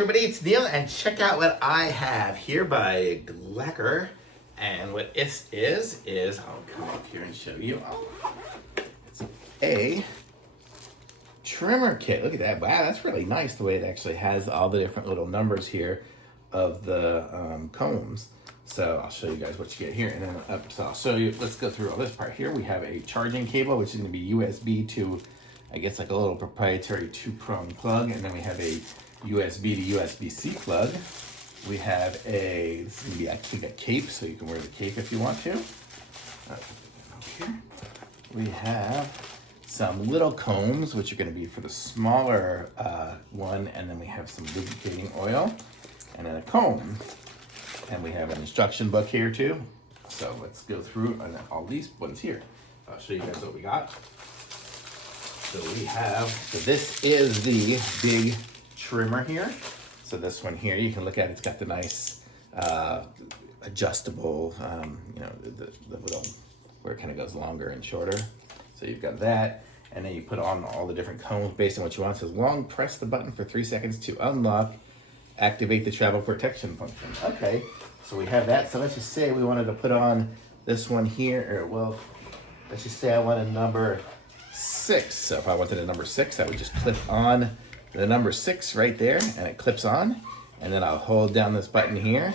everybody, it's Neil, and check out what I have here by GLAKER. And what this is, I'll come up here and show you. It's a trimmer kit. Look at that. Wow, that's really nice the way it actually has all the different little numbers here of the combs. So I'll show you guys what you get here. And then so I'll show you, let's go through all this part here. We have a charging cable, which is going to be USB to, I guess, like a little proprietary 2-prong plug. And then we have a USB to USB-C plug. We have a, this is going to be, I think, a cape, so you can wear the cape if you want to. Here. We have some little combs, which are going to be for the smaller one, and then we have some lubricating oil, and then a comb. And we have an instruction book here too. So let's go through all these ones here. I'll show you guys what we got. So we have, so this is the big trimmer here. So this one here, you can look at, it's got the nice adjustable, you know, the little, where it kind of goes longer and shorter. So you've got that, and then you put on all the different combs based on what you want. It says long press the button for 3 seconds to unlock, activate the travel protection function. Okay, so we have that. So let's just say we wanted to put on this one here, or well, let's just say I wanted number 6. So if I wanted a number 6, I would just clip on the number 6 right there, and it clips on. And then I'll hold down this button here,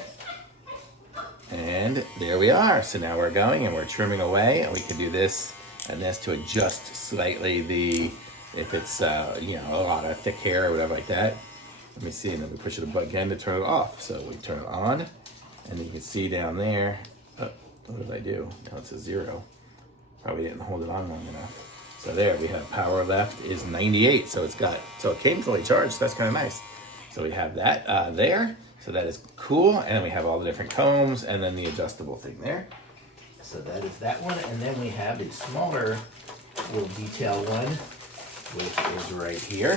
and there we are. So now we're going and we're trimming away, and we can do this and this to adjust slightly the, if it's you know, a lot of thick hair or whatever like that. Let me see, and then we push the button again to turn it off. So we turn it on, and you can see down there, oh, what did I do? Now it says 0. Probably didn't hold it on long enough. So there we have power left is 98. So it's got, so it came fully charged. So that's kind of nice. So we have that there. So that is cool. And then we have all the different combs and then the adjustable thing there. So that is that one. And then we have a smaller little detail one, which is right here.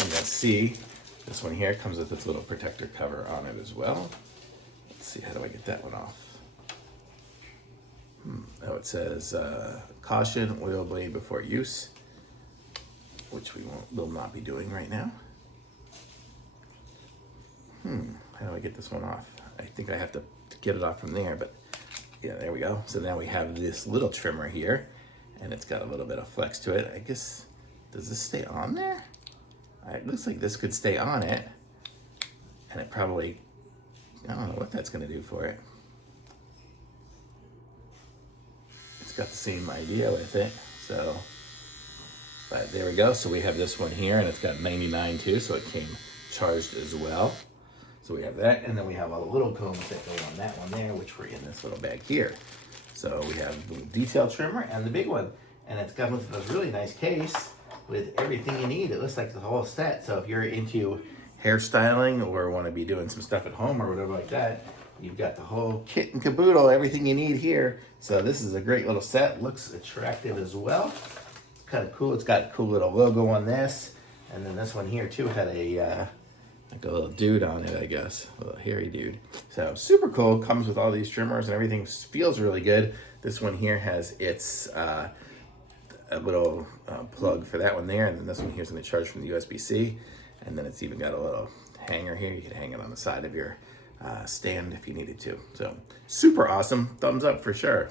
And let's see, this one here comes with this little protector cover on it as well. Let's see, how do I get that one off? Oh, it says caution, oil blade before use, which we will not be doing right now. How do I get this one off? I think I have to get it off from there, but yeah, there we go. So now we have this little trimmer here, and it's got a little bit of flex to it. I guess, does this stay on there? It looks like this could stay on it, and it probably, I don't know what that's gonna do for it. It's got the same idea with it, so, but there we go. So we have this one here, and it's got 99 too, so it came charged as well. So we have that, and then we have all the little combs that go on that one there, which were in this little bag here. So we have the detail trimmer and the big one, and it's got with this really nice case with everything you need. It looks like the whole set. So if you're into hairstyling or want to be doing some stuff at home or whatever like that, you've got the whole kit and caboodle, everything you need here. So this is a great little set. Looks attractive as well. It's kind of cool. It's got a cool little logo on this. And then this one here too had a like a little dude on it, I guess. A little hairy dude. So super cool. Comes with all these trimmers and everything. Feels really good. This one here has its a little plug for that one there, and then this one here's going to charge from the USB-C, and then it's even got a little hanger here. You can hang it on the side of your stand if you needed to. So super awesome. Thumbs up for sure.